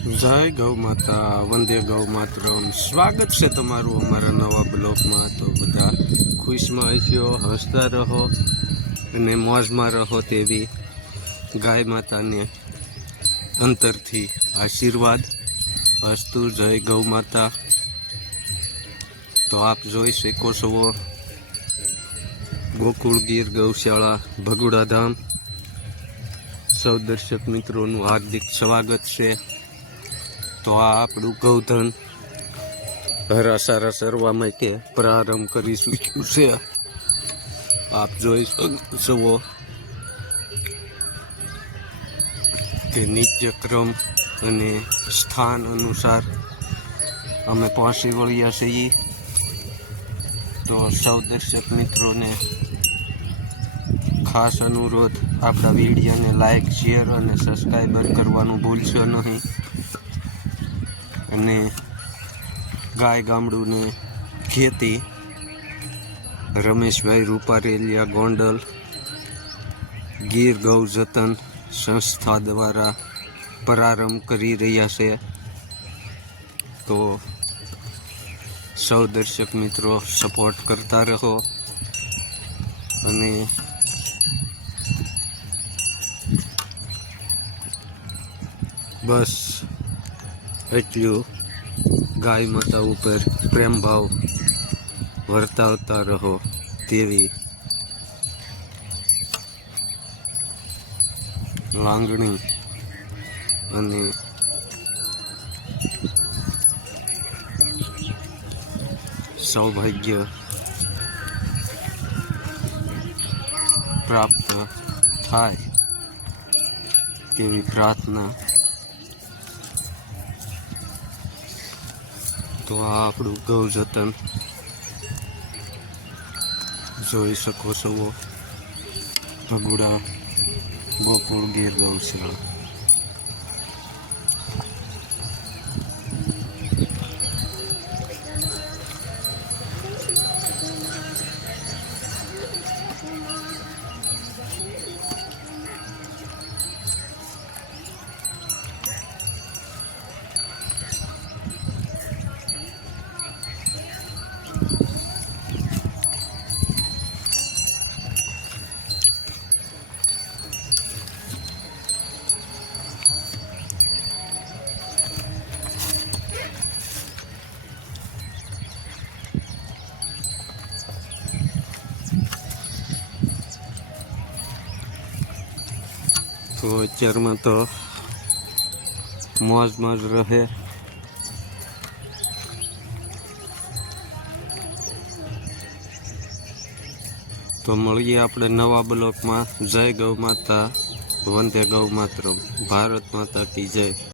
જય ગૌ માતા, વંદે ગૌ માતરમ. સ્વાગત છે તમારું અમારા નવા બ્લોગમાં. તો બધા ખુશમાં હશો, હસતા રહો અને મોજમાં રહો તેવી ગાય માતાને અંતરથી આશીર્વાદ. અસ્તુ. જય ગૌ માતા. તો આપ જોઈ શકો છો ગોકુળ ગીર ગૌશાળા ભગુડા ધામ. સૌ દર્શક મિત્રોનું હાર્દિક સ્વાગત છે. તો આ આપણું ગૌધન હરાસારા સરવા માટે પ્રારંભ કરી ચૂક્યું છે. આપ જોઈ શકો કે નિત્યક્રમ અને સ્થાન અનુસાર અમે પહોંચી વળ્યા છીએ. તો સૌ દર્શક મિત્રોને ખાસ અનુરોધ, આપણા વિડીયોને લાઈક, શેર અને સબસ્ક્રાઈબર કરવાનું ભૂલશો નહીં. અને ગાય ગામડુંને ખેતી રમેશભાઈ રૂપારેલિયા ગોંડલ ગીર ગૌ જતન સંસ્થા દ્વારા પ્રારંભ કરી રહ્યા છે. તો સૌ દર્શક મિત્રો સપોર્ટ કરતા રહો અને બસ એટલું ગાય માતા ઉપર પ્રેમ ભાવ વર્તાવતા રહો તેવી લાગણી અને સૌભાગ્ય પ્રાપ્ત થાય તેવી પ્રાર્થના. તો આ આપણું ગૌ જતન જોઈ શકો છો, ભગુડા ગોકુળ ગીર ગૌશાળા. તો અત્યારમાં તો મોજમાં જ રહે. તો મળીએ આપણે નવા બ્લોકમાં. જય ગૌ માતા, વંદે ગૌ માતરમ. ભારત માતા કી જય.